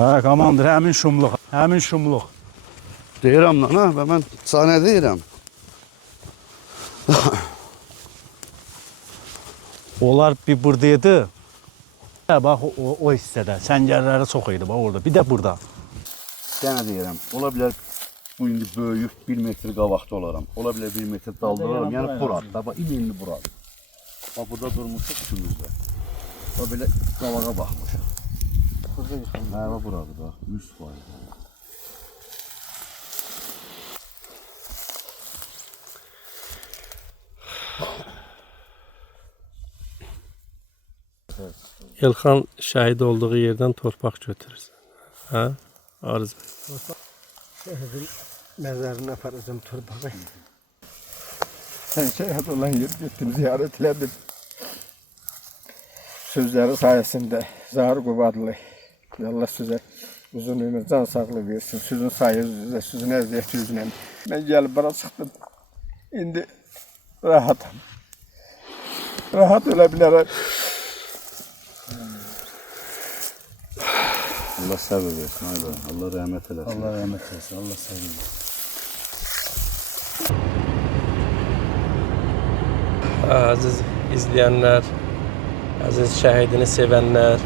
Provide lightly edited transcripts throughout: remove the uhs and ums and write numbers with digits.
Hə, komandır, həmin şumluq. Həmin şumluq. Deyirəm lan ha, və mən sənə deyirəm. Onlar bir buradaydı. Hə, bax o hissədə səngərləri çox idi bax orada. Bir də burada. Sənə deyirəm, ola bilər bu indi böyüyüb 1 metr qabaqda olaram. Ola bilər 1 metr dalda olaram. Yəni buradır da, bax ilini buradır. Bax burada durmuşuq üçümüzdə. Bax belə qabağa baxmışıq. Hə, bax buradır bax, 100%. Elxan şəhid olduğu yerdən torpaq götürürsən. Hə? Arız bəy. Şəhidin məzarına aparacağım torpağı. Sən şəhid olan yer getdim, ziyarət elədim. Sözləri sayəsində Zahir Qubadlı. Allah sizə uzun ömür, can sağlığı versin. Sözün sayəsində, sözün əziyyəti üzrə. Mən gəlib bana çıxdım. İndi rahatam. Rahat ölə bilərəm. Allah səbir versin, ayda. Allah rəhmət eləsin. Allah rəhmət eləsin, Allah səbir versin. Əziz izləyənlər, əziz şəhidini sevənlər,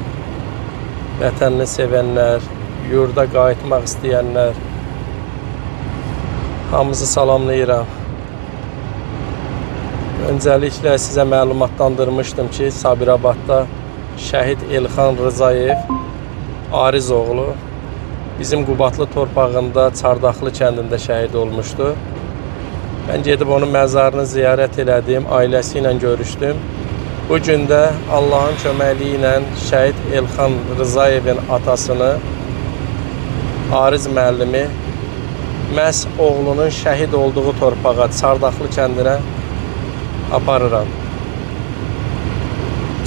vətənini sevənlər, yurda qayıtmaq istəyənlər, hamınızı salamlayıram. Öncəliklə sizə məlumatlandırmışdım ki, Sabirabadda şəhid Elxan Rızayev Ariz oğlu bizim Qubadlı torpağında Çardaxlı kəndində şəhid olmuşdu. Mən gedib onun məzarını ziyarət elədim, ailəsi ilə görüşdüm. Bu gün də Allahın köməkliyi ilə şəhid Elxan Rızayevin atasını, Ariz müəllimi, məhz oğlunun şəhid olduğu torpağa, Çardaxlı kəndinə aparıram.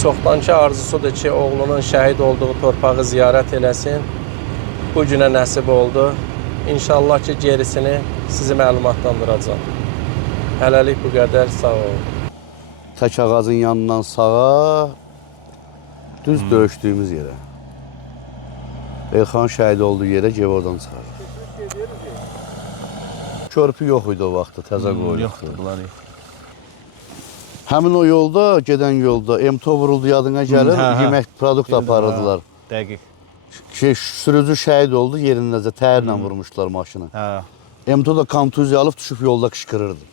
Çoxdankı arzusudur ki, oğlunun şəhid olduğu torpağı ziyarət eləsin. Bu günə nəsib oldu. İnşallah ki, gerisini sizi məlumatlandıracağım. Hələlik bu qədər, sağ olun. Tək ağacın yanından sağa, düz döyüşdüyümüz yerə. Elxan şəhid olduğu yerə geri oradan çıxar. Körpü yox idi o vaxtda, təzə qoyuldu. Yoxdur, bunlar yox. Həmin o yolda, gedən yolda MTO vuruldu yadına gəlir, yemək produkt aparırdılar. Dəqiq. Sürücü şəhid oldu, yerindəcə təyirlə vurmuşlar maşını. MTO da kontuziya alıb düşüb yolda qışqırırdı.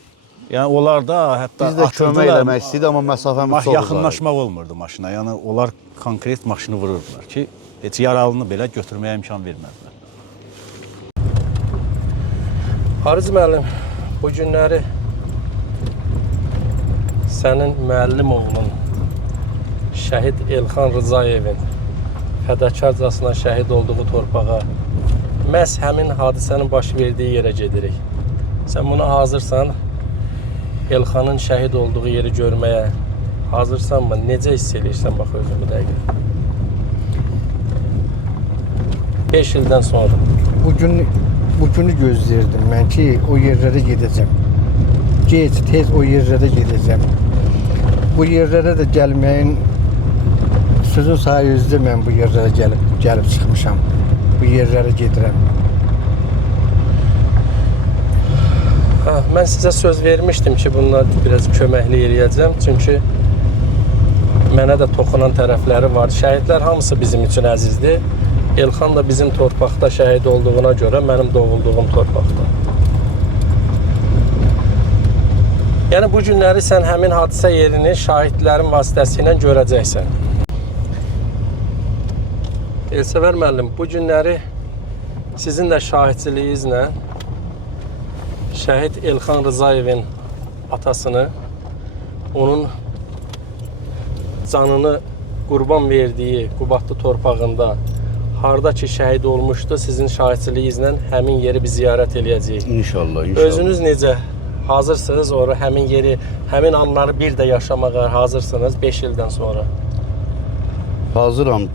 Yəni onlar da hətta biz də kömək eləmək istəyirdi, amma məsafəmiz çox uzaq. Yaxınlaşmaq olmurdu maşına. Yəni onlar konkret maşını vururdular ki, heç yaralını belə götürməyə imkan vermədilər. Ariz müəllim, bu günləri sənin müəllim oğlun şəhid Elxan Rızayevin fədakarcasına şəhid olduğu torpağa məhz həmin hadisənin baş verdiyi yerə gedirik. Sən buna hazırsan, Elxanın şəhid olduğu yeri görməyə hazırsanmı? Necə hiss edirsən bax özün bu dəqiqə? 5 ildən sonra. Bu günü gözləyirdim mən ki, o yerlərə gedəcəm. Gec, tez o yerlərə gedəcəm. Bu yerlərə də gəlməyin sözün sayəsində mən bu yerlərə gəlib çıxmışam. Bu yerlərə gedirəm. Mən sizə söz vermişdim ki, bunlar biraz köməkli eləyəcəm. Çünki mənə də toxunan tərəfləri var. Şəhidlər hamısı bizim üçün əzizdir. Elxan da bizim torpaqda şəhid olduğuna görə mənim doğulduğum torpaqda. Yəni bu günləri sən həmin hadisə yerini şahidlərin vasitəsilə görəcəksən. Elsəvər müəllim, bu günləri sizin də şahidçiliyinizlə şəhid Elxan Rızayevin atasını, onun canını qurban verdiyi Qubadlı torpağında harda ki şəhid olmuşdu, sizin şahidçiliyinizlə həmin yeri bir ziyarət eləyəcəyik. İnşallah, inşallah. Özünüz necə hazırsınız, həmin yeri, həmin anları bir də yaşamağa hazırsınız 5 ildən sonra? Hazıram.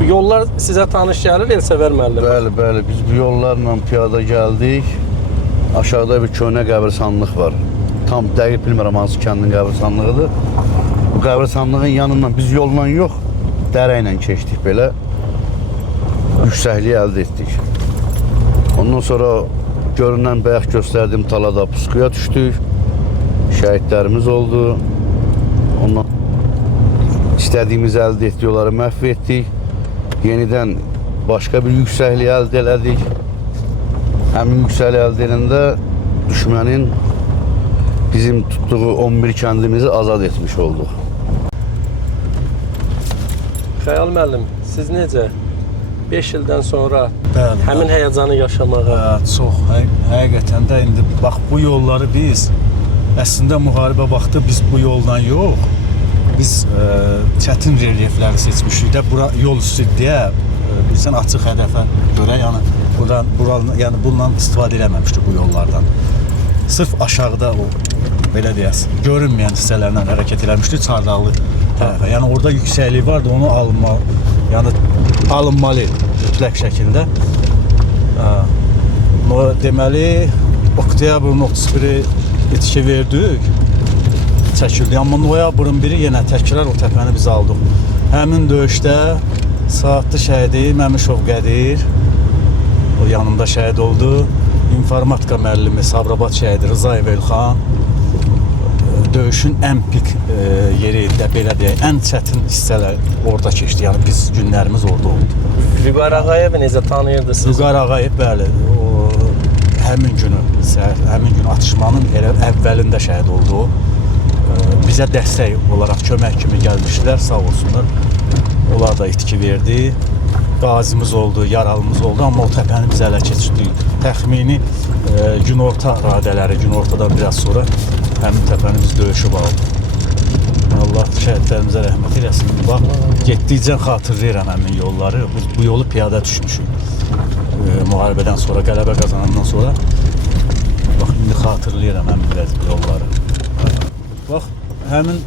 Bu yollar sizə tanış gəlir Elsəvər müəllim? Bəli, bəli. Biz bu yollarla piyada gəldik. Aşağıda bir köhnə qəbirstanlıq var. Tam dəqiq bilmirəm hansı kəndin qəbirstanlığıdır. Bu qəbirstanlığın yanından biz yolla yox, dərə ilə keçdik belə. yüksəkliyi əldə etdik. Ondan sonra görünən bayaq göstərdiyim talada puskuya düşdük. Şəhidlərimiz oldu. Ondan istədiyimiz əldə etdik, onları məhv etdik. Yenidən başqa bir yüksəkliyi əldə elədik. Həmin yüksəkliyi əldə edəndə düşmənin bizim tutduğu 11 kəndimizi azad etmiş olduq. Xəyal müəllim, siz necə 5 ildən sonra Bəli, həmin həyəcanı yaşamağa Çox, həqiqətən də indi bax bu yolları biz əslində müharibə vaxtı biz bu yolla yox, biz çətin relyefləri seçmişik də bura yol üstü deyə bilsən açıq hədəfə görə, yəni yəni bundan istifadə eləməmişdik bu yollardan. Sırf aşağıda o belə deyəsən, görünməyən hissələrlə hərəkət eləmişdik Çardağlı tərəfə. Yəni orada yüksəklik vardı, onu alınmalı mütləq şəkildə. Deməli, oktyabrın 31-i itki verdik, çəkildi. Amma noyabrın 1-i yenə təkrar o təpəni biz aldıq. Həmin döyüşdə Saatlı şəhidi Məmişov Qədir, o yanımda şəhid oldu. İnformatika müəllimi Sabirabad şəhidi Rızayev Elxan, döyüşün ən pik yeri də belə deyək, ən çətin hissələr orada keçdi. Yəni biz günlərimiz orada oldu. Vüqar Ağayevi necə tanıyırdınız? Vüqar Ağayev bəli, o həmin gün atışmanın elə əvvəlində şəhid oldu. Bizə dəstək olaraq kömək kimi gəlmişdilər, sağ olsunlar. Onlar da itki verdi. Qazimiz oldu, yaralımız oldu, amma o təpəni biz ələ keçirdik. Təxmini günorta radələri, günortadan biraz sonra həmin təpəni biz döyüşüb aldıq. Allah şəhidlərimizə rəhmət eləsin. Bax, getdikcə xatırlayıram həmin yolları. Bu yolu piyada düşmüşük. Müharibədən sonra, qələbə qazanandan sonra. Bax, indi xatırlayıram həmin yolları. Bax, həmin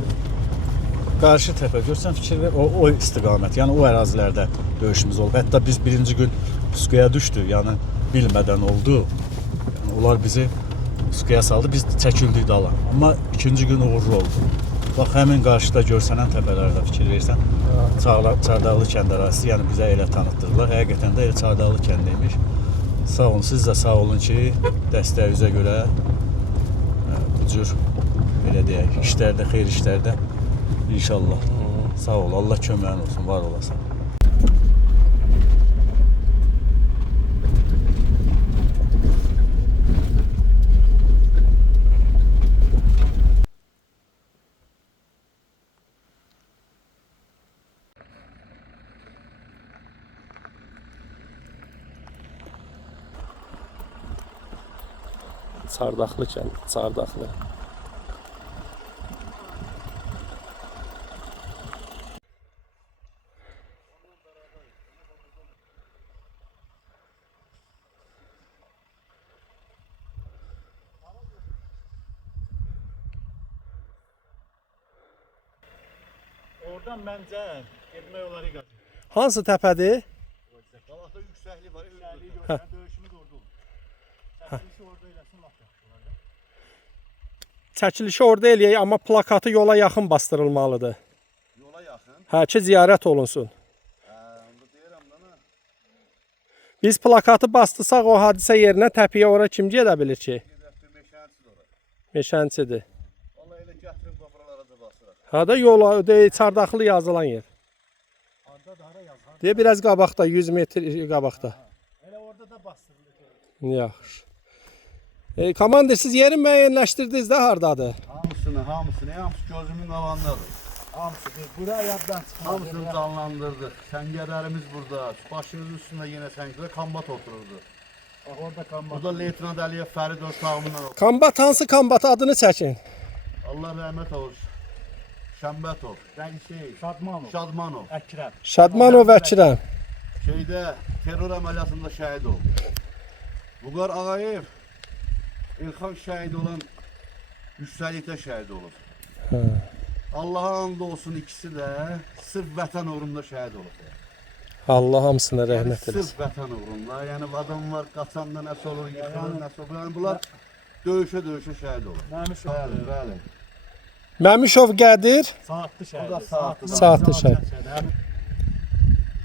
qarşı təpə, görsən fikir ver, o istiqamət, yəni o ərazilərdə döyüşümüz olub. Hətta biz birinci gün puskuya düşdük, yəni bilmədən oldu. Yəni, onlar bizi puskuya saldı, biz çəkildik dala. Amma ikinci gün uğurlu oldu. Bax, həmin qarşıda görsənən təpələrdə fikir versən, Çardağlı kənd ərazisi, yəni bizə elə tanıtdırdılar. Həqiqətən də elə Çardağlı kəndiymiş. Sağ olun, siz də sağ olun ki, dəstəyinizə görə bu cür, belə deyək, işlərdə, xeyir işlərdə İnşallah. Sağ ol. Allah köməyin olsun. Var olasın. Çardaqlı kənd, Çardaqlı. Oradan məncə getmək olar iqad. Hansı təpədir? Qabaqda yüksəklik var, Döyüşümüz orada olur. Çəkilişi orada eləsin, laf yaxşı olar da. Çəkilişi orada eləyək, amma plakatı yola yaxın bastırılmalıdır. yola yaxın. Hə ki, ziyarət olunsun. Onda deyirəm dana. Biz plakatı bastırsaq o hadisə yerinə təpiyə ora kim gedə bilir ki? Meşənçidir ora. Meşənçidir. Vallahi elə gətirib buralara da basırıq. Ha da yola Çardaqlı yazılan yer. Deyə biraz qabaqda, 100 metr qabaqda. Elə orada da bastırılır. Yaxşı. Komandir, siz yeri müəyyənləşdirdiniz də hardadır? Hamısı gözümün qavandadır. Hamısıdır. Bura yaddan çıxmaz. Hamısını canlandırdık. Səngərlərimiz burada. Başımızın üstündə yenə səngərdə kombat otururdu. Bax orada kombat. Burada Leytenant Əliyev Fərid ortağımla. Kombat hansı kombat adını çəkin? Allah rəhmət olsun. Şəmbətov. Şadmanov. Əkrəm. Şadmanov Əkrəm. Şeydə terror əməliyyatında şəhid oldu. Vüqar Ağayev İlxan şəhid olan yüksəklikdə şəhid olur. Allah'a and olsun, ikisi də sırf vətən uğrunda şəhid olur. Allah hamısına rəhmət eləsin. Sırf vətən uğrunda. Yəni adamlar qaçanda nəsə olur, yıxılır, nəsə olur. Yəni bunlar döyüşə şəhid olur. Bəli. Məmişov Qədir. Saatlı şəhid. Bu da saatlı. Saatlı şəhid.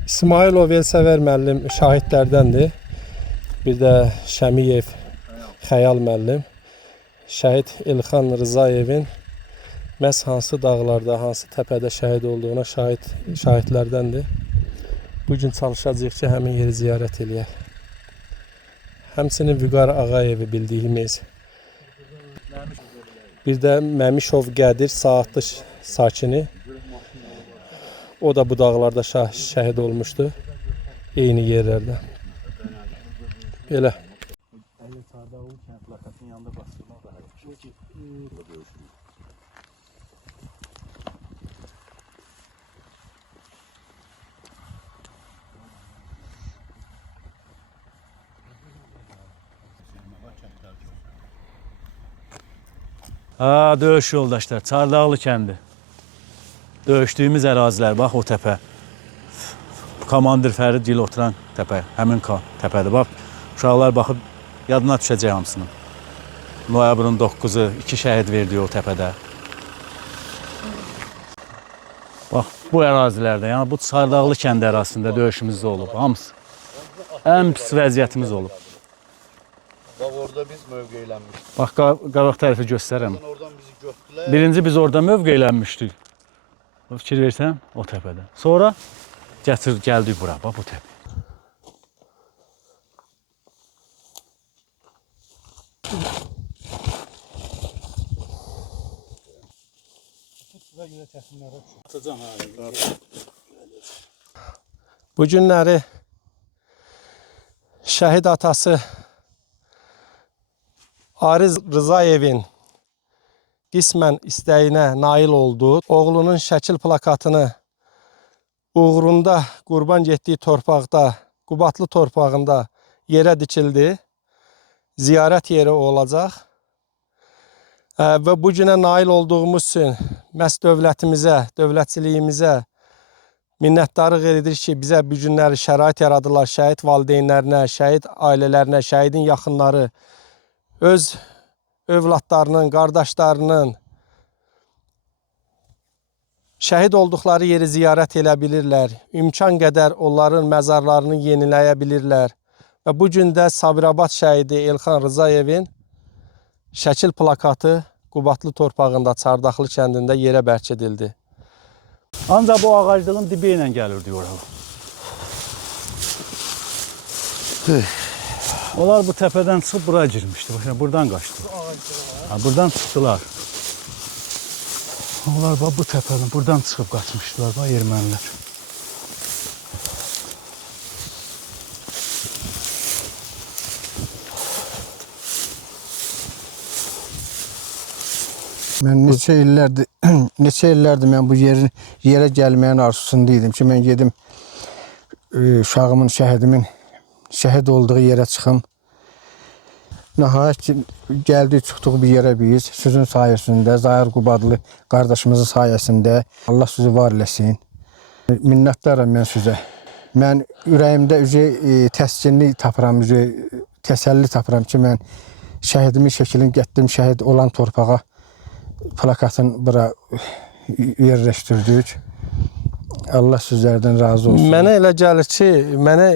İsmailov Elsəvər müəllim şahidlərdəndir. Bir də Şəmiyev Xəyal müəllim. Şəhid Elxan Rızayevin məhz hansı dağlarda, hansı təpədə şəhid olduğuna şahidlərdəndir. Bugün çalışacağıq ki, həmin yeri ziyarət eləyək. Həmçinin Vüqar Ağayevi bildiyimiz, bir də Məmişov Qədir Saatlı sakini. O da bu dağlarda şəhid olmuşdu. Eyni yerlərdə. Belə. Ha, döyüş yoldaşlar, Çardağlı kəndi. Döyüşdüyümüz ərazilər, bax o təpə. Komandir Fərid Gil oturan təpə, həmin təpədir. Bax, uşaqlar baxıb yadına düşəcək hamısının. Noyabrın 9-u 2 şəhid verdi o təpədə. Bax, bu ərazilərdə, yəni bu Çardağlı kəndi ərazisində döyüşümüz də olub, hamısı. Ən pis vəziyyətimiz olub. Bax orada biz mövqeylənmişdik. Bax, qabaq tərəfi göstərəm. Oradan bizi götürdülər. Birinci biz orada mövqeylənmişdik. Fikir versən, o təpədə. Sonra gəldik bura, bax bu təpə. Bu günləri şəhid atası Ariz Rızayevin qismən istəyinə nail oldu. Oğlunun şəkil plakatını uğrunda qurban getdiyi torpaqda, Qubatlı torpağında yerə dikildi. Ziyarət yeri olacaq. Və bu günə nail olduğumuz üçün məhz dövlətimizə, dövlətçiliyimizə minnətdarlıq edirik ki, bizə bu günləri şərait yaradılar. Şəhid valideynlərinə, şəhid ailələrinə, şəhidin yaxınları öz övladlarının, qardaşlarının şəhid olduqları yeri ziyarət edə bilirlər. İmkan qədər onların məzarlarını yeniləyə bilirlər. Və bu gün də Sabirabad şəhidi Elxan Rızayevin şəkil plakatı Qubatlı torpağında, Çardaqlı kəndində yerə bərk edildi. Ancaq bu ağaclığın dibi ilə gəlirdi oralı. Onlar bu təpədən çıxıb buraya girmişdi. Baxın, buradan qaçdı. Buradan çıxdılar. Onlar bu təpədən, buradan çıxıb qaçmışdılar, ermənilər. Mən neçə illərdir mən bu yerə gəlməyin arzusunda idim ki, mən gedim uşağımın, şəhidimin şəhid olduğu yerə çıxım. Nəhayət ki, gəldik, çıxdıq bir yerə biz, sizin sayəsində, Zahir Qubadlı qardaşımızın sayəsində. Allah sizi var eləsin. Minnətdaram mən sizə. Mən ürəyimdə təskinlik tapıram, təsəlli tapıram ki, mən şəhidimin şəklini getdim, şəhid olan torpağa plakatını bura yerləşdirdik. Allah sizlərdən razı olsun. Mənə elə gəlir ki, mənə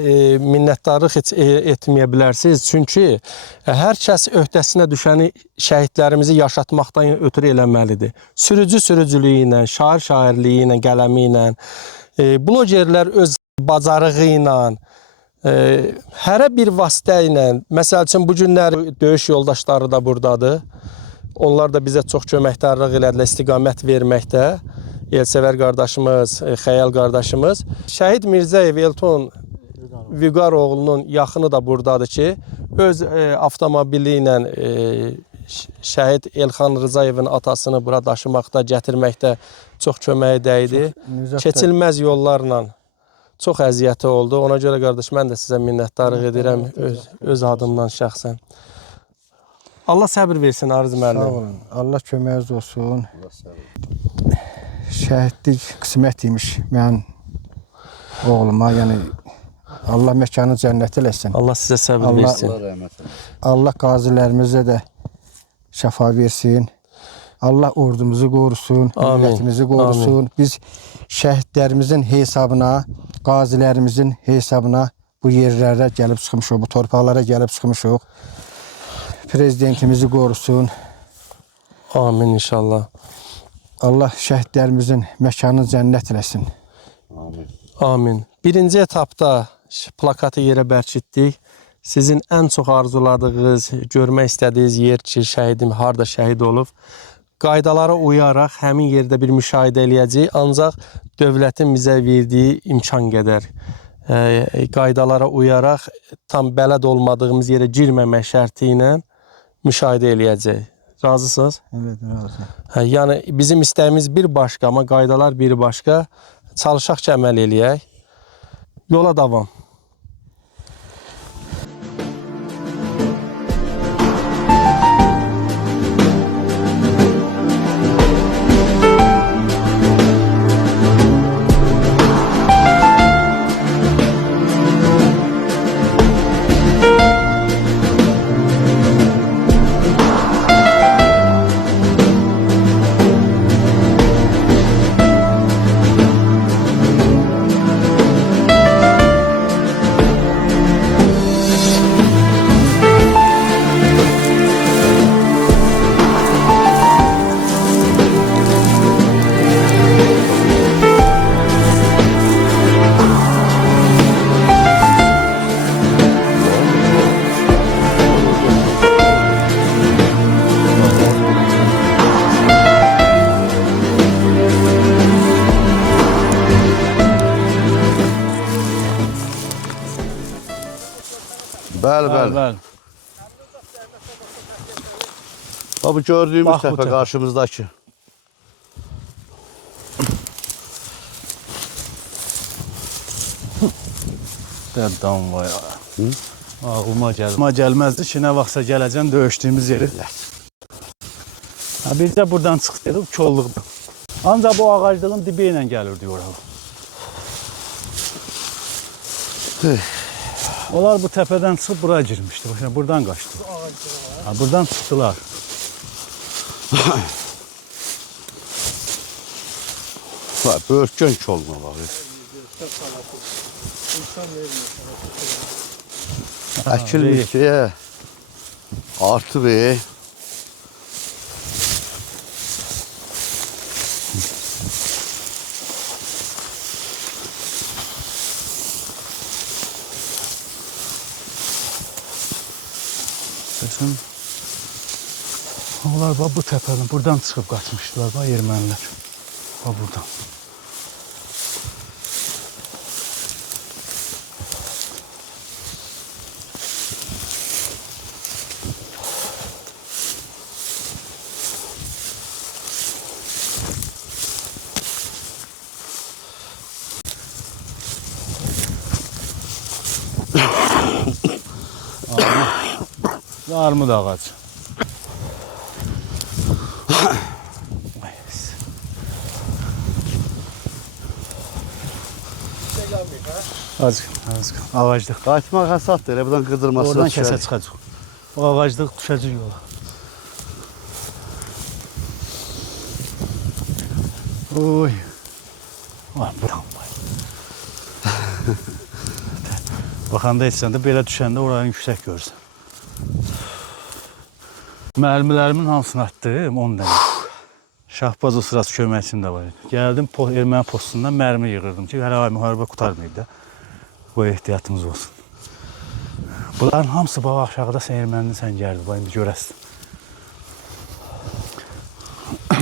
minnətdarlıq heç etməyə bilərsiniz. Çünki hər kəs öhdəsinə düşəni şəhidlərimizi yaşatmaqdan ötürü eləməlidir. Sürücülüyü ilə, şairliyi ilə, qələmi ilə, blogerlər öz bacarığı ilə, hərə bir vasitə ilə, məsəl üçün bu günlər döyüş yoldaşları da buradadır. Onlar da bizə çox köməkdarlıq elədilər, istiqamət verməkdə. Elsəvər qardaşımız, Xəyal qardaşımız. Şəhid Mirzəyev Elton Vüqar oğlunun yaxını da buradadır ki, öz avtomobili ilə şəhid Elxan Rızayevin atasını bura daşımaqda, gətirməkdə çox köməyi dəydi. Keçilməz yollarla çox əziyyəti oldu. Ona görə qardaş, mən də sizə minnətdarlıq edirəm öz adımdan şəxsən. Allah səbir versin Arız müəllim. Sağ olun. Allah köməyiniz olsun. Şəhidlik qismət imiş mənim oğluma, yəni Allah məkanı cənnət eləsin. Allah sizə səbir versin. Allah rəhmət eləsin. Allah qazilərimizə də şəfa versin. Allah ordumuzu qorusun, millətimizi qorusun. Biz şəhidlərimizin hesabına qazilərimizin hesabına bu yerlərə gəlib çıxmışıq, bu torpaqlara gəlib çıxmışıq. Prezidentimizi qorusun. Amin inşallah. Allah şəhidlərimizin məkanını cənnət eləsin. Amin. Amin. Birinci etapda plakatı yerə bərkitdik. Sizin ən çox arzuladığınız, görmək istədiyiniz yer ki, şəhidim harda şəhid olub. Qaydalara uyaraq həmin yerdə bir müşahidə eləyəcəyik. Ancaq dövlətin bizə verdiyi imkan qədər qaydalara uyaraq tam bələd olmadığımız yerə girməmək şərti ilə müşahidə eləyəcəyik. Razısınız? Evet, razı. Yəni bizim istəyimiz bir başqa, amma qaydalar bir başqa. Çalışaq ki, əməl eləyək. Yola davam. Bəli. Bu gördüyümüz Bax bu təpə təpə. qarşımızdakı. Dəddam vay. Ağlıma gəlməzdi ki, nə vaxtsa gələcəm döyüşdüyümüz yeri. Bircə buradan çıxdıq, kolluqdur. Ancaq bu ağaclığın dibi ilə gəlirdi oraya. Onlar bu təpədən çıxıb buraya girmişdi. Baxın, buradan qaçdı. Buradan çıxdılar. Böyükgön koluna bax. Əkilmiş ki, artıb. Səsin. Onlar bax bu təpədən buradan çıxıb qaçmışdılar bax ermənilər. Bax buradan. Armud ağacı. Azıcık. Ağaclıq. Qayıtmaq həsaddır, elə buradan qırdırması. Oradan kəsə çıxacaq. O ağaclıq düşəcək yola. Oy. Buram var. Baxanda etsən də belə düşəndə oranı yüksək görürsən. Mərmilərimin hamısını atdım 10 dənə. Şahbaz o sırası köməkçim də var. Gəldim erməni postundan mərmi yığırdım ki, hələ müharibə qurtarmayıb da. Bu ehtiyatımız olsun. Bunların hamısı bax aşağıda sən erməninin səngərdir. Bax indi görəsən.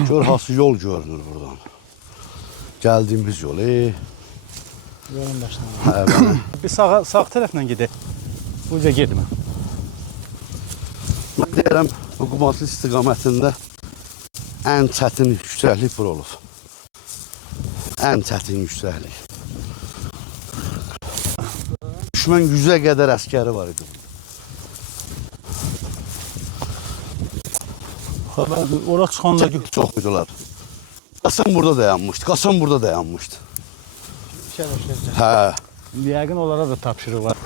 Gör hansı yol görünür buradan. Gəldiyimiz yol. Yolun başına. Bir sağ tərəflə gedək. Buca getmə. Mən deyirəm, bu Qumatlı istiqamətində ən çətin yüksəklik bura olub. Ən çətin yüksəklik. Düşmən 100-ə qədər əskəri var idi. Ora çıxanda Çox idiler. Qasım burada dayanmışdı. Qasım burada dayanmışdı. Hə. yəqin onlara da tapşırıq var.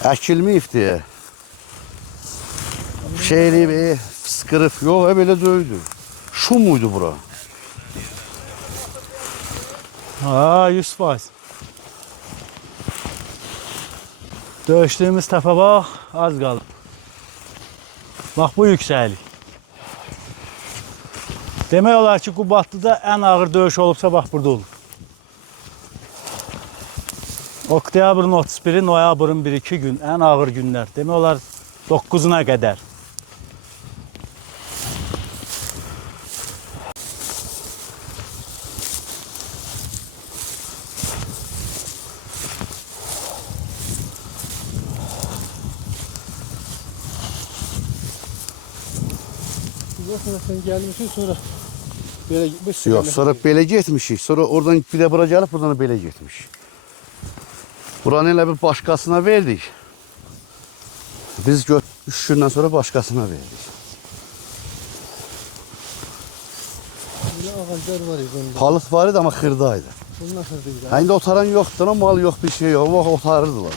Əkilməyibdi. Şeyli fıskırıb. Yox, belə döydü. Şum muydu bura? Ha, 100%. Döyüşdüyümüz təpə bax, az qalıb. Bax bu yüksəklik. Demək olar ki, Qubadlıda ən ağır döyüş olubsa bax burada olur. Oktyabrın 31-i, noyabrın 1-2 gün ən ağır günlər. Demək olar 9-una qədər. Sen gelmişsin sonra böyle bir Yok, sonra belə getmişik. Sonra oradan bir de bura gelip buradan da belə getmiş. Buranı elə bir başkasına verdik. Biz 3 gündən sonra başkasına verdik. böyle ağaçlar var idi. Palık var idi ama xırdaydı. Bunlar hırdıydı. Ha, indi otaran yoxdur, ama mal yok, bir şey yok. Bak otarırdılar.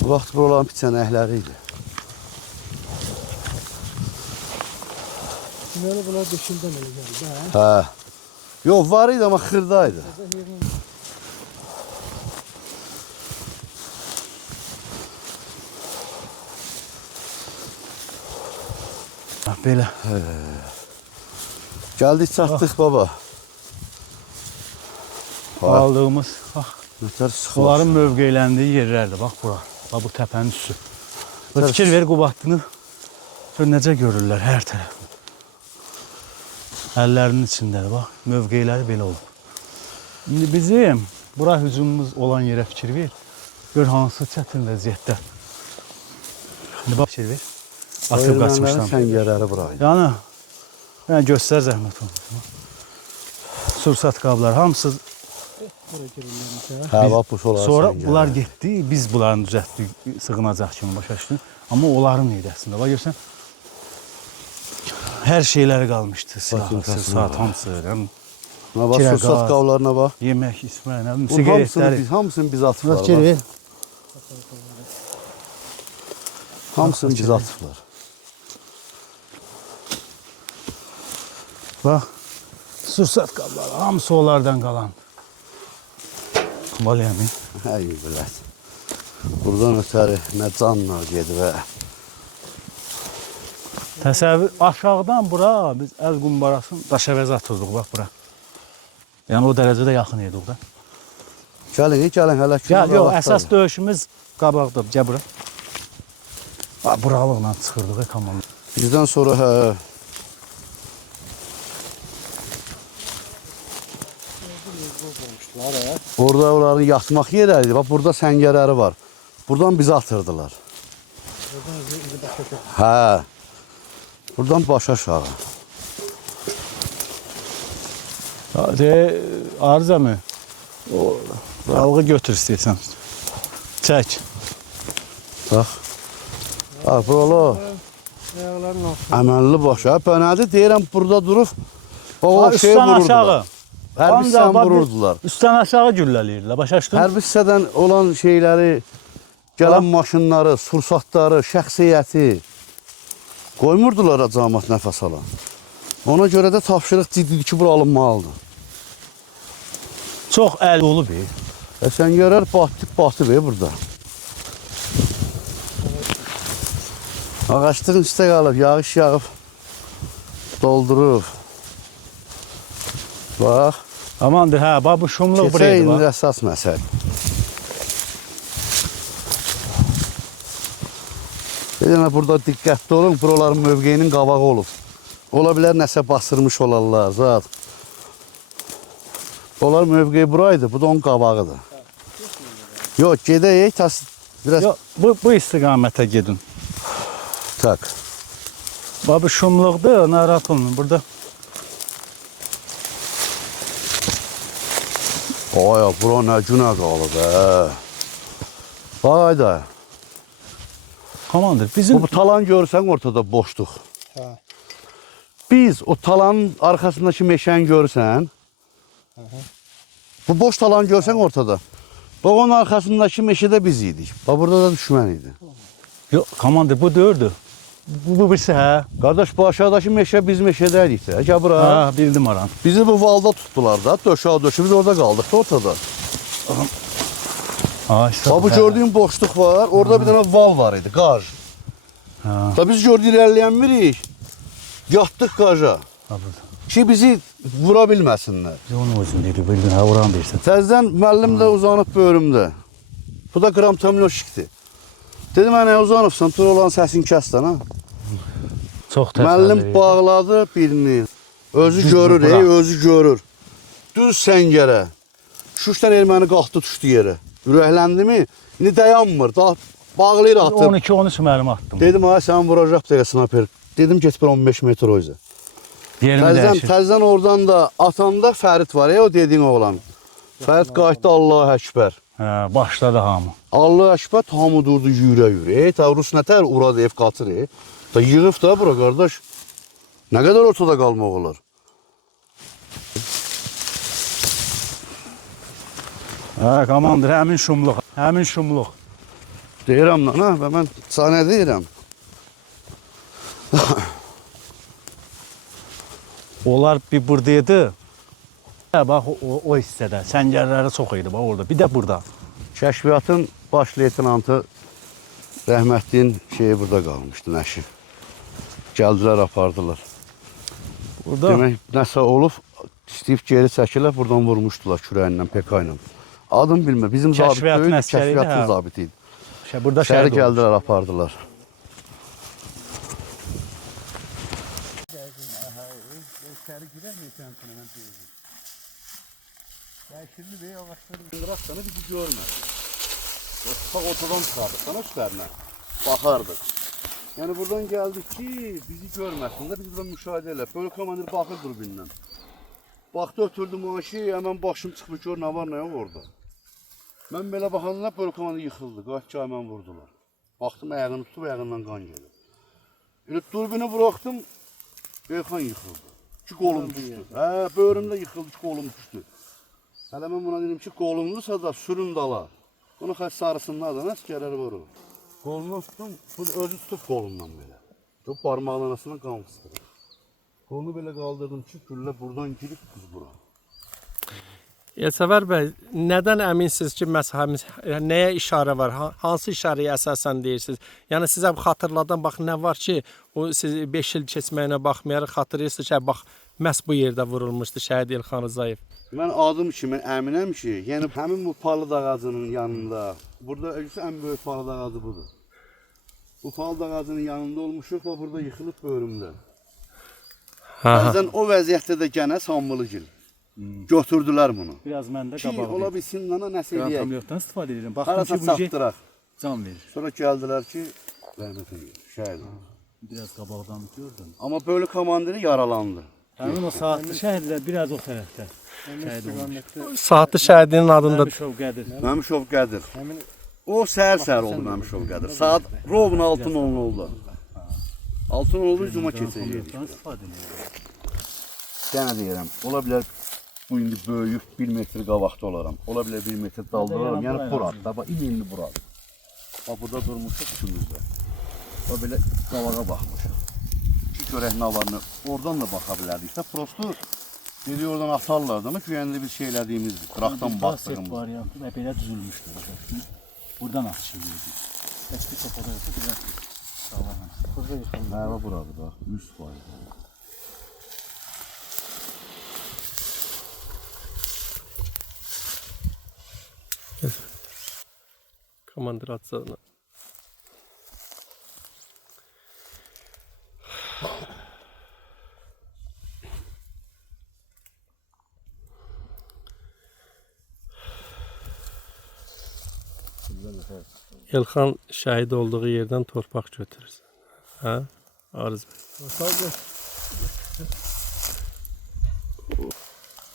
Bu vaxt buraların piçənəkləri idi. Böyle bunlar döşülden öyle geldi. Hə. Yox, var idi ama xırdaydı. Bax belə. Gəldik, çatdıq baba. Aldığımız, bax, Nətər sıxılır. onların mövqeyləndiyi yerlərdir. Bax bura. Bax bu təpənin üstü. Və fikir ver Qubadlını. Gör necə görürlər hər tərəf. Əllərinin içindədir. Bax, mövqeləri belə olub. İndi bizim bura hücumumuz olan yerə fikir ver. Gör hansı çətin vəziyyətdə. İndi bax fikir ver. Atıb qaçmışlar. Səngərləri buraydı. Yəni göstər zəhmət olmasın. Sursat qablar hamısı Hə, bax bu solar sonra səngərləri. bunlar getdi, biz bunların düzəltdik sığınacaq kimi başa düşdün. Amma onların idi əslində. Bax görsən hər şeyləri qalmışdı. Silahı, saat hamısı. Yəni Ha, bax kirə, sursat qaz, qavlarına bax. yemək, içmək, nə bilim, Bunun siqaretləri. hamısını biz atıblar. Fikir bax. ver. Hamısını biz atıblar. Bax, sursat qabları hamısı onlardan qalan. Valyami. Hey bilət. Buradan ötəri nə canlar gedib və Təsəvvür aşağıdan bura biz əl qumbarasını daşəvəzə atırdıq bax bura. Yəni o dərəcədə yaxın idik da. gəlin hələ ki. Ya yox, əsas döyüşümüz qabaqda, gəl bura. Bax buralıqla çıxırdıq komanda. Bizdən sonra hə, orada onların yatmaq yerləri idi. Bax burada səngərləri var. Buradan bizi atırdılar. Hə. Buradan baş aşağı. Arıza mı? O dalğı götür istəyirsən. Çək. Bax. Bax buralar. Ayakların altında. Əməlli başa. Pənədi deyirəm burada durub. Bax o şey Üstdən vururdular. aşağı. Hərbi Ancaq hissəni bax, vururdular. Üstdən aşağı güllələyirlər. Başa düşdün? Hərbi hissədən olan şeyləri, gələn maşınları, sursatları, şəxsiyyəti qoymurdular cəmaət nəfəs alan. Ona görə də tapşırıq ciddidir ki, bura alınmalıdır. Çox əl olub. Sən görər, batıb burada. Ağaçlığın üstə qalıb, yağış yağıb, doldurub. Bax, Amandır, hə, bax bu şumluq keçə buraydı indi bax. əsas məsələ. Bir dənə burada diqqətli olun, buraların mövqeyinin qabağı olub. Ola bilər nəsə basırmış olarlar, zat. Onlar mövqeyi buraydı, bu da onun qabağıdır. Yox, gedək, biraz Yox, bu istiqamətə gedin. tak. Bax bu şumluqdur, narahat olmayın. Burada Ay, bura nə günə qalıb, hə. Hayda. komandır. Bizim Bu talan görsən ortada boşluq. Ha. Biz o talanın arxasındakı meşəni görsən, bu boş talanı görsən ortada. Bax onun arxasındakı meşədə biz idik. Bax burada da düşmən idi. yox, komandır bu dördü. Bu birisi hə? Qardaş bu aşağıdakı meşə biz meşədəydik də. Gəl bura. Ha, bildim aran. Bizi bu valda tutdular da. Döşə biz orada qaldıq da ortada. Ha, işte. Bax bu gördüyün boşluq var. Orada bir dənə val var idi, qaj. Ha. Da biz gördük irəliləyənmirik. Yatdıq qaja. Ha, burada. Ki bizi vura bilməsinlər. Biz onu özün dedik, bildin ha, oran deyirsən. Təzdən müəllim də uzanıb bölümdə. Bu da qram tamloşikdir. Dedim mənə uzanıbsan, tur olan səsini kəsdən ha. Çox təsəlli. Müəllim bağladı birini. Özü Düz görür, bura. özü görür. Düz səngərə. Şuşdan erməni qalxdı düşdü yerə. Ürəkləndi mi? İndi dayanmır. Da bağlayır atır. 12-13 məlim attım. Dedim ay sən vuracaq dəqiqə sniper. Dedim get bir 15 metr o izə. Yerimi dəyişir. Təzdən oradan da atanda Fərid var ya o dediyin oğlan. Fərid qayıtdı Allahu Əkbər. Hə, başladı hamı. Allahu Əkbər hamı durdu yüyürə. Ta Rus nətər uradı ev qatır. Da yığıb da bura qardaş. Nə qədər ortada qalmaq olar? Hə, komandır, həmin şumluq. Həmin şumluq. Deyirəm lan ha, və mən sənə deyirəm. Onlar bir buradaydı. Hə, bax o hissədə. Səngərləri çox idi bax orada. Bir də burada. Kəşfiyyatın baş leytenantı rəhmətliyin şeyi burada qalmışdı, nəşi. Gəldilər, apardılar. Burada. Demək, nəsə olub, istəyib geri çəkilər, buradan vurmuşdular kürəyindən, PK ilə. Adım bilmir, bizim zabit Kəşfiyyatın böyük, əsgəri idi, kəşfiyyatın hə. zabiti idi. Burada Şəhəri şəhid olmuş. gəldilər, apardılar. Bıraksanı bizi görmez. Sağ ortadan çıkardık sana üstlerine. Bakardık. Yani buradan geldik ki bizi görmesin de biz buradan müşahede edelim. Böyle komandir bakır durbindən. Baktı ötürdü maaşı hemen başım çıkmış gör ne var ne yok orada. Ben belə baxanda böyle komandir yıkıldı. Qaçça hemen vurdular. Baktım ayağını tutub ayağından kan gelir. Elə durbini bıraktım. Beyxan yıkıldı. Ki kolum düştü. He böğrümde yıkıldı ki kolum düştü. Hələ mən buna dedim ki, qolumdursa da sürün dala. Bunu xəs sarısının adına əskərləri vurur. Qolunu tutdum, bu özü tutub qolumdan belə. Çok parmağlanasına qan fıstırır. Qolunu belə qaldırdım ki, güllə buradan girib düz bura. Elsəvər bəy, nədən əminsiniz ki, nəyə işarə var? Hansı işarəyə əsasən deyirsiniz? Yəni sizə xatırladan bax nə var ki, o siz 5 il keçməyinə baxmayaraq xatırlayırsınız ki, bax məhz bu yerdə vurulmuşdu Şəhid İlxan Rzayev. Mən adım kimi əminəm ki, yəni həmin bu palıd ağacının yanında, burada ölçüsü ən böyük palıd ağacı budur. Bu palıd ağacının yanında olmuşuq və burada yıxılıb bölümdə. Bəzən o vəziyyətdə də gənə Sambılıgil. Götürdülər bunu. Biraz məndə Ki, ola bilsin lana nəsə eləyək. Kamyotdan istifadə edirəm. Harasa çatdıraq. Can verir. Sonra gəldilər ki, rəhmətə gedir, şəhid oldu. Biraz qabaqdan gördüm. Amma bölük komandiri yaralandı. Həmin o saatlı şəhidlər biraz o tərəfdə. Şəhid olmuş. Saatlı şəhidinin adında Məmişov Qədir. Məmişov Qədir. O səhər oldu Məmişov Qədir. Saat Rovun 6:00-da. 6:00 cuma keçəcəkdik. Kamyotdan istifadə edirəm. Yenə deyirəm, ola bilər bu indi böyük 1 metr qabaqda olaram. Ola bilər 1 metr dalda olaram. Yəni burada, bax imenli buradır. Bax burada durmuşuq üçümüzdə. Bax belə qabağa baxmışıq. Ki görək nə var, oradan da baxa bilərdik də. Prosto dedi oradan atarlar da, amma güvənli bir şey elədiyimizdir. Qıraqdan baxdığımız. Variantı və belə düzülmüşdür. Buradan atış edirdik. Eski topada yoxsa belə. Burada yıxıldı. Hə, buradır bax, 100%. komandir atsana. Elxan şəhid olduğu yerdən torpaq götürürsən. Hə? Arız bəy.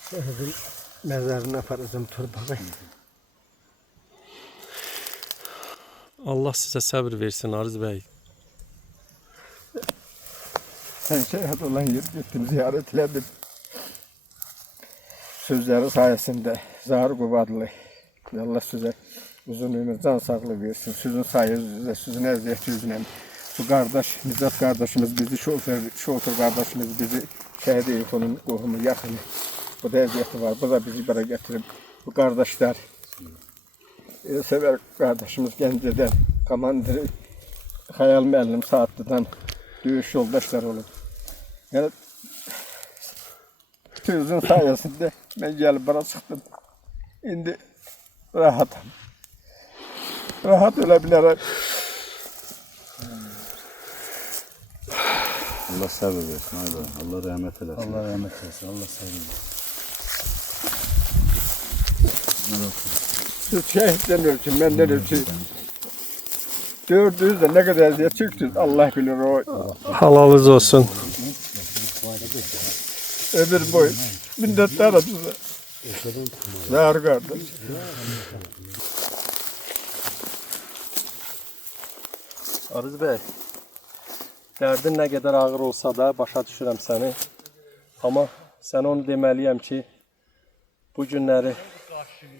Şəhidin məzarına aparacağım torpağı. Allah sizə səbr versin Arız bəy. Sən şəhid olan yer getdim, ziyarət elədim. Sözləri sayəsində Zahir Qubadlı. Allah sizə uzun ömür, can sağlığı versin. Sizin sayınızda, sizin əziyyəti üzrə Bu kardeş, Nizat kardeşimiz bizi, şoför kardeşimiz bizi şehit Elxanın qohumu, yaxını. Bu da əziyyəti var. Bu da bizi bara getirip bu kardeşler, sever kardeşimiz Gəncədən, komandiri Xəyal müəllim Saatlı'dan döyüş yoldaşlar olub. Yəni sözün sayesinde ben gelip bana çıktım. İndi rahatım. Rahat ölebilirim. Allah sabır versin. Haydi. Allah rahmet eylesin. Allah rahmet eylesin. Allah sevsin. Siz şehitten ölçün, benden ölçün. Gördünüz de ne kadar eziyet çektiniz Allah bilir o. Halalınız olsun. Ömür boyu minnettar size. Zahar kardeş. Arız bəy, dərdin nə qədər ağır olsa da başa düşürəm səni. Amma sənə onu deməliyəm ki, bu günləri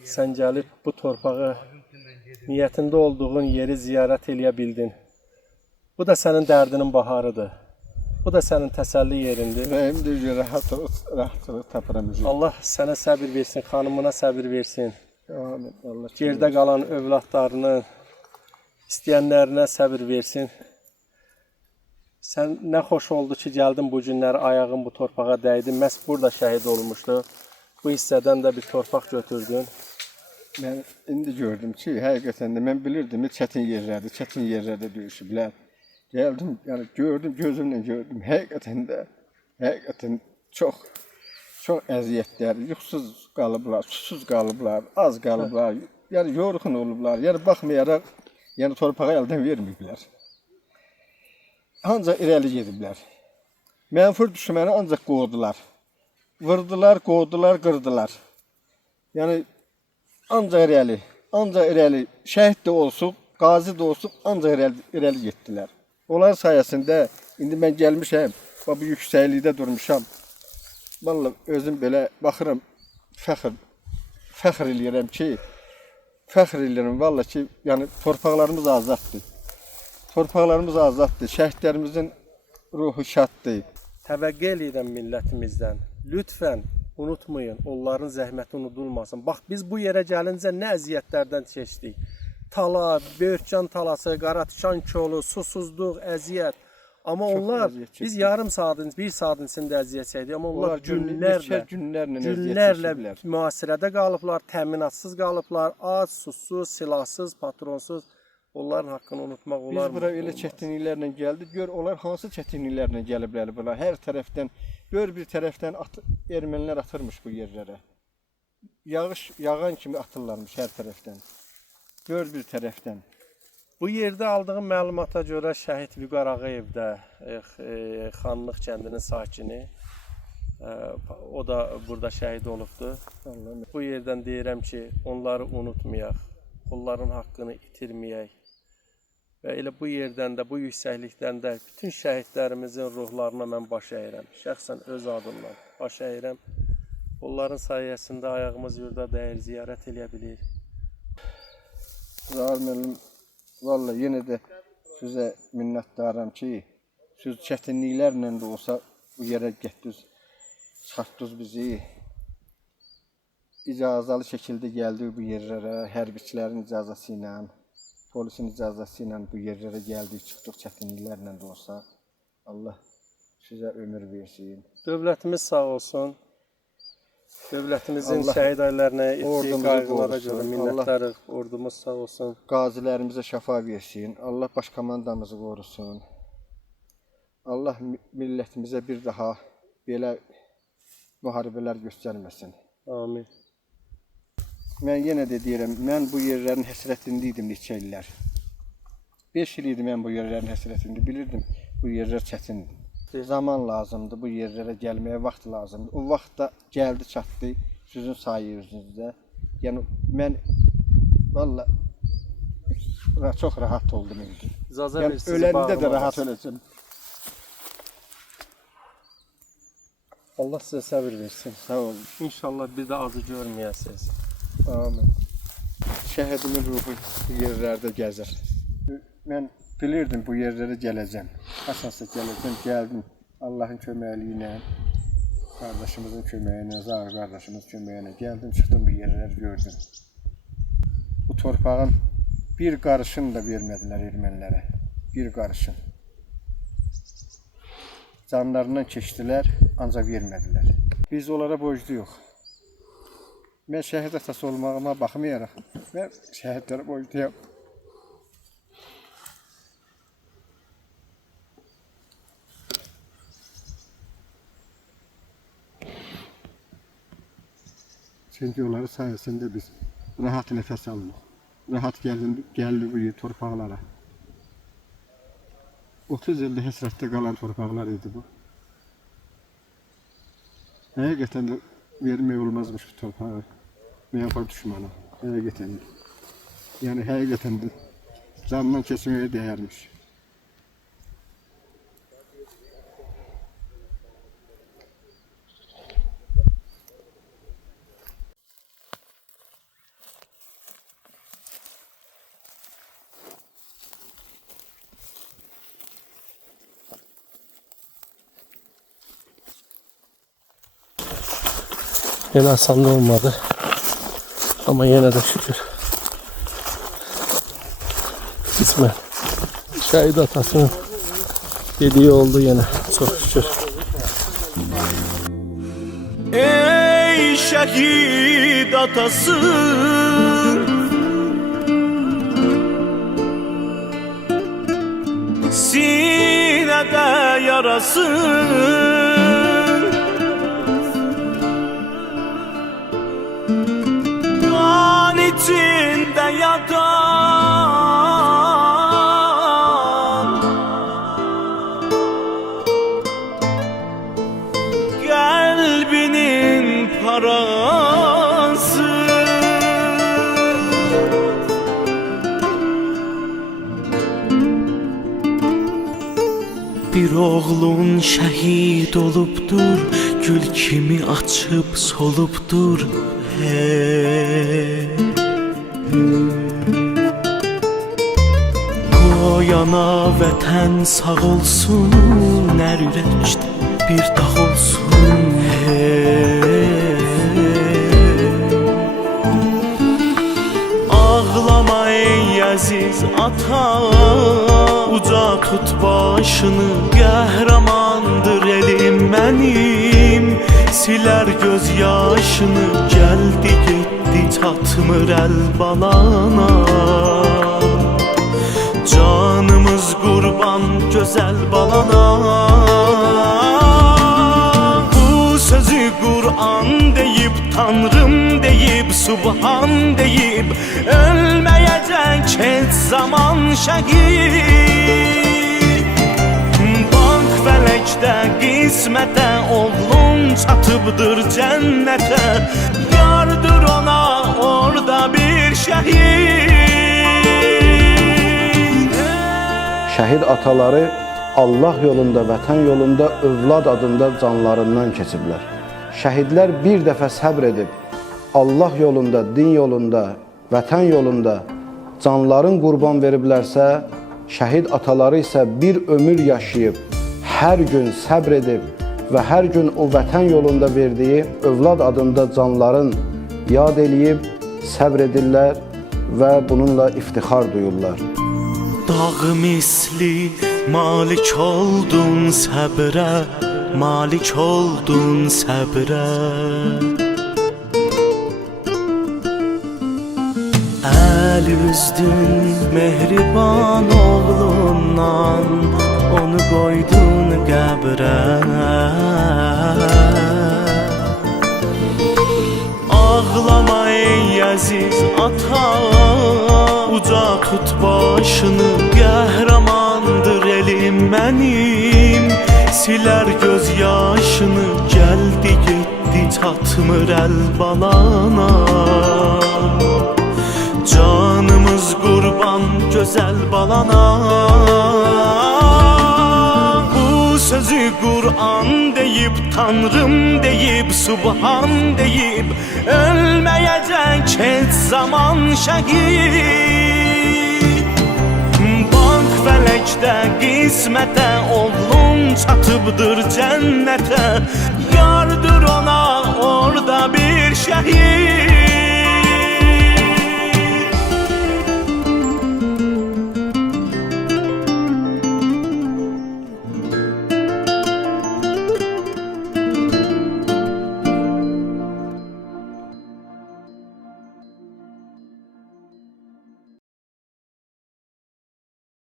sən gəlib bu torpağı niyyətində olduğun yeri ziyarət eləyə bildin. Bu da sənin dərdinin baharıdır. Bu da sənin təsəlli yerindir. Benim de rahatlık tapıram. Allah sənə səbir versin, xanımına səbir versin. Amin. Allah Gerdə qalan övladlarının, istəyənlərinə səbir versin. Sən nə xoş oldu ki, gəldin bu günləri ayağın bu torpağa dəydin. Məhz burada şəhid olmuşdu. Bu hissədən də bir torpaq götürdün. Ben indi gördüm ki, həqiqətən də mən bilirdim ki, çətin yerlərdə döyüşüblər. Geldim, yani gördüm, gözümle gördüm. Həqiqətən çox əziyyətlər, yuxusuz qalıblar, susuz qalıblar, az qalıblar, yani yorğun olublar. Yani baxmayaraq, yani torpağı əldən verməyiblər. Ancaq irəli gediblər. Mənfur düşməni ancaq qovdular. Vurdular, qovdular, qırdılar. Yani ancaq irəli, şəhid də olsun, qazi də olsun, ancaq irəli getdilər. Onlar sayəsində indi mən gəlmişəm, bu yüksəklikdə durmuşam. Vallahi özüm belə baxıram, fəxr eləyirəm ki, vallahi ki, yəni torpaqlarımız azaddır. Torpaqlarımız azaddır, şəhidlərimizin ruhu şaddır. Təvəqqə edirəm millətimizdən. Lütfən unutmayın, onların zəhməti unudulmasın. Bax, biz bu yerə gəlincə nə əziyyətlərdən keçdik. Tala, Böyükcan talası, Qaratişan kolu, susuzluq, əziyyət. Amma onlar, biz yarım saatin, bir saatin içində əziyyət çəkdik. Amma onlar günlərlə müasirədə qalıblar, təminatsız qalıblar, az, susuz, silahsız, patronsuz. Onların haqqını unutmaq olar mı? Biz bura elə çətinliklərlə gəldik. Gör, onlar hansı çətinliklərlə gəliblər bura. Hər tərəfdən, gör bir tərəfdən ermənilər atırmış bu yerlərə. Yağış yağan kimi atırlarmış hər tərəfdən. Gör bir tərəfdən. Bu yerdə aldığım məlumata görə şəhid Vüqar Ağayev də Xanlıq kəndinin sakini. O da burada şəhid olubdur. Bu yerdən deyirəm ki, onları unutmayaq. Onların haqqını itirməyək. Və elə bu yerdən də, bu yüksəklikdən də bütün şəhidlərimizin ruhlarına mən baş əyirəm. Şəxsən öz adımdan baş əyirəm. Onların sayəsində ayağımız yurda dəyər, ziyarət eləyə bilir. Zahar müəllim, vallahi yenə də sizə minnətdaram ki, siz çətinliklərlə də olsa bu yerə getdiniz, çıxartdınız bizi. İcazalı şəkildə gəldik bu yerlərə, hərbiçilərin icazəsi ilə, polisin icazəsi ilə bu yerlərə gəldik, çıxdıq çətinliklərlə də olsa. Allah sizə ömür versin. Dövlətimiz sağ olsun. Dövlətimizin şəhid ailələrinə etdiyi qayğılara görə minnətdarıq. Ordumuz sağ olsun. Qazilərimizə şəfa versin. Allah baş komandamızı qorusun. Allah millətimizə bir daha belə müharibələr göstərməsin. Amin. Mən yenə də deyirəm, mən bu yerlərin həsrətində idim neçə illər. 5 il idi mən bu yerlərin həsrətində, bilirdim bu yerlər çətindir. Zaman lazımdır bu yerlərə gəlməyə, vaxt lazımdır. O vaxt da gəldi, çatdı sizin sayənizdə. Yəni mən vallahi çox rahat oldum indi. Yəni öləndə də rahat öləcəm. Allah sizə səbir versin. Sağ olun. İnşallah bir də acı görməyəsiniz. Amin. Şəhidimin ruhu bu yerlərdə gəzir. Mən bilirdim bu yerlere geleceğim. Asas'a geleceğim, geldim. Allah'ın köməkliğiyle, kardeşimizin köməyinə, Zahir kardeşimiz köməyinə geldim, çıktım, bir yerler gördüm. Bu torpağın bir qarışını da vermediler ermənilere. Bir qarışın. Canlarından keçdilər, ancaq vermədilər. Biz onlara borcluyuq. Mən şəhid atası olmağıma baxmayaraq, mən şəhidlərə borcluyam. Çünki onları sayesinde biz rahat nefes aldık. Rahat geldi bu torpaqlara. 30 ildə həsrətdə qalan torpaqlar idi bu. Həqiqətən də vermək olmazmış bu torpağı. Mənfur düşmana. Həqiqətən də. Yəni həqiqətən də canından keçməyə dəyərmiş. Yine asan da olmadı. Ama yine de şükür. Kısmen şehit atasının dediği oldu yine. Çok şükür. Ey şehit atası, sinede yarası, kan içinde yatan, kalbinin parası. Bir oğlun şehit olubdur, gül kimi açıp solubdur. Koyana vətən sağ olsun, hər ürəkdə bir dağ olsun. Ağlama ey əziz ata, uca tut başını, qəhrəmandır elim mənim, siler göz yaşını, geldi gitti çatmır el balana. Canımız kurban güzel balana. Bu sözü Kur'an deyip, Tanrım deyip, Subhan deyip, ölmeyecek hiç zaman şehit. Bak felekte qismətə, oğlun çatıbdır cənnətə, yardır ona orada bir şəhid. Şəhid ataları Allah yolunda, vətən yolunda, övlad adında canlarından keçiblər. Şəhidlər bir dəfə səbr edib, Allah yolunda, din yolunda, vətən yolunda canların qurban veriblərsə, şəhid ataları isə bir ömür yaşayıb, hər gün səbr edib və hər gün o vətən yolunda verdiyi övlad adında canların yad eləyib, səbr edirlər və bununla iftixar duyurlar. Dağ misli malik oldun səbrə, malik oldun səbrə. Əl üzdün mehriban oğlundan, onu qoydun qəbrə. Ağlama ey əziz ata, uca tut başını, qəhrəmandır elim mənim, siler göz yaşını, geldi gitti çatmır el balana. Canımız kurban güzel balana. Bu sözü Kur'an deyip, Tanrım deyip, Subhan deyip, ölmeyecek hiç zaman şehit. Bak fələkdə qismətə, oğlum çatıbdır cənnətə. Yardır ona orada bir şəhid,